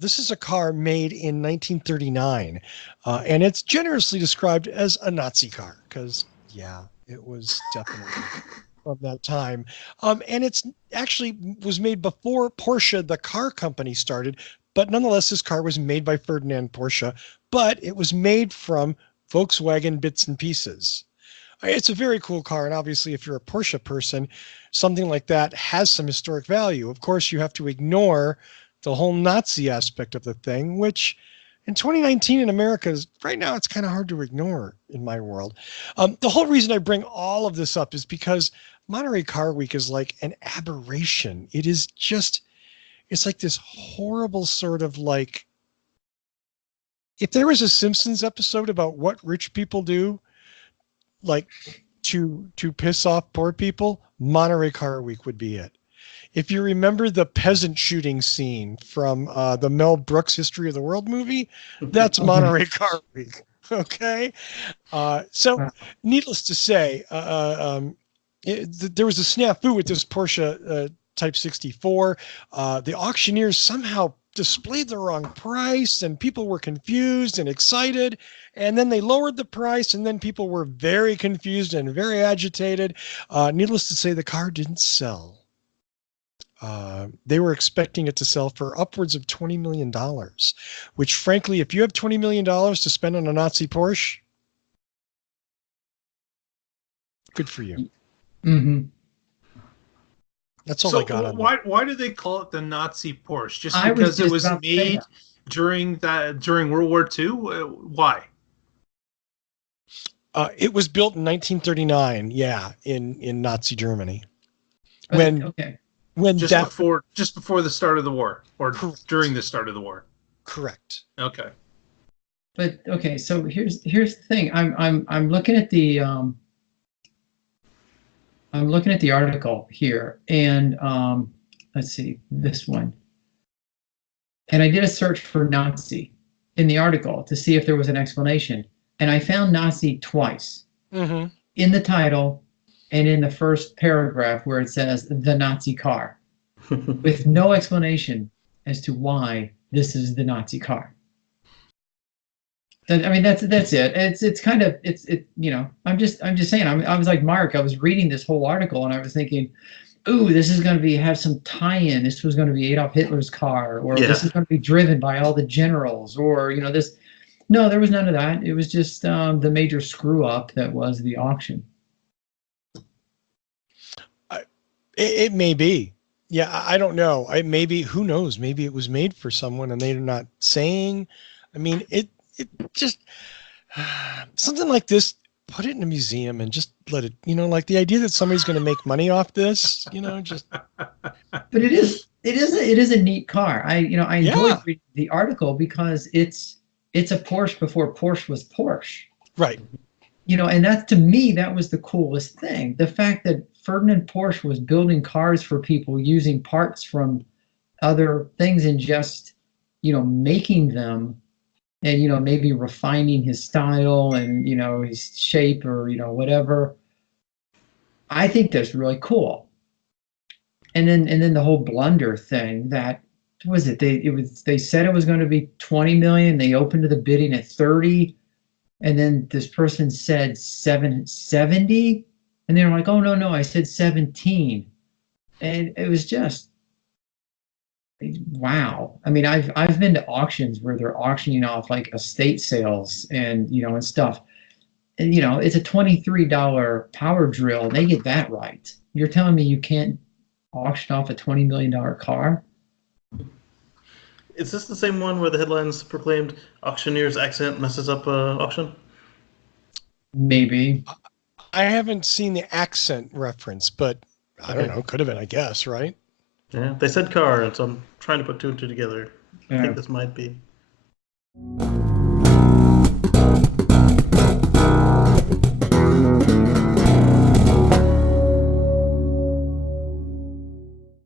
This is a car made in 1939, and it's generously described as a Nazi car because, yeah, it was definitely from that time. And it's actually was made before Porsche, the car company, started. But nonetheless, this car was made by Ferdinand Porsche, but it was made from Volkswagen bits and pieces. It's a very cool car. And obviously, if you're a Porsche person, something like that has some historic value. Of course, you have to ignore the whole Nazi aspect of the thing, which in 2019 in America is right now, it's kind of hard to ignore in my world. The whole reason I bring all of this up is because Monterey Car Week is like an aberration. It is just, it's like this horrible sort of like, if there was a Simpsons episode about what rich people do, like to piss off poor people, Monterey Car Week would be it. If you remember the peasant shooting scene from the Mel Brooks History of the World movie, that's Monterey Car Week. Okay. So needless to say, there was a snafu with this Porsche Type 64. The auctioneers somehow displayed the wrong price and people were confused and excited. And then they lowered the price and then people were very confused and very agitated. Needless to say, the car didn't sell. They were expecting it to sell for upwards of $20 million, which frankly, if you have $20 million to spend on a Nazi Porsche, good for you. Mm-hmm. That's all I got on that. Why do they call it the Nazi Porsche? Just because it was made during World War II? Why? It was built in 1939, yeah, in Nazi Germany. Just before the start of the war, or during the start of the war. Correct. Okay. But okay, so here's the thing. I'm looking at the article here, and let's see this one. And I did a search for Nazi in the article to see if there was an explanation, and I found Nazi twice in the title and in the first paragraph where it says the Nazi car, with no explanation as to why this is the Nazi car. I mean, that's it. It's kind of you know, I'm just saying. I was like Mark. I was reading this whole article and I was thinking, ooh, this is going to have some tie-in. This was going to be Adolf Hitler's car, or this is going to be driven by all the generals, or you know this. No, there was none of that. It was just the major screw up that was the auction. It may be. Yeah, I don't know. Maybe, who knows? Maybe it was made for someone and they're not saying. I mean, it just, something like this, put it in a museum and just let it, you know, like the idea that somebody's going to make money off this, you know, just. But it is a neat car. I enjoyed reading the article because it's a Porsche before Porsche was Porsche. Right. You know, and that, to me, that was the coolest thing. The fact that Ferdinand Porsche was building cars for people using parts from other things and just, you know, making them and, you know, maybe refining his style and, you know, his shape or, you know, whatever. I think that's really cool. And then the whole Blunder thing, that was it. They said it was going to be 20 million. They opened to the bidding at 30. And then this person said 770, and they were like, "Oh no, I said 17," and it was just wow. I mean, I've been to auctions where they're auctioning off like estate sales and you know and stuff, and you know it's a $23 power drill, and they get that right. You're telling me you can't auction off a $20 million car? Is this the same one where the headlines proclaimed auctioneer's accent messes up auction? Maybe. I haven't seen the accent reference, but I don't know. Could have been, I guess, right? Yeah, they said car, and so I'm trying to put two and two together. I think this might be.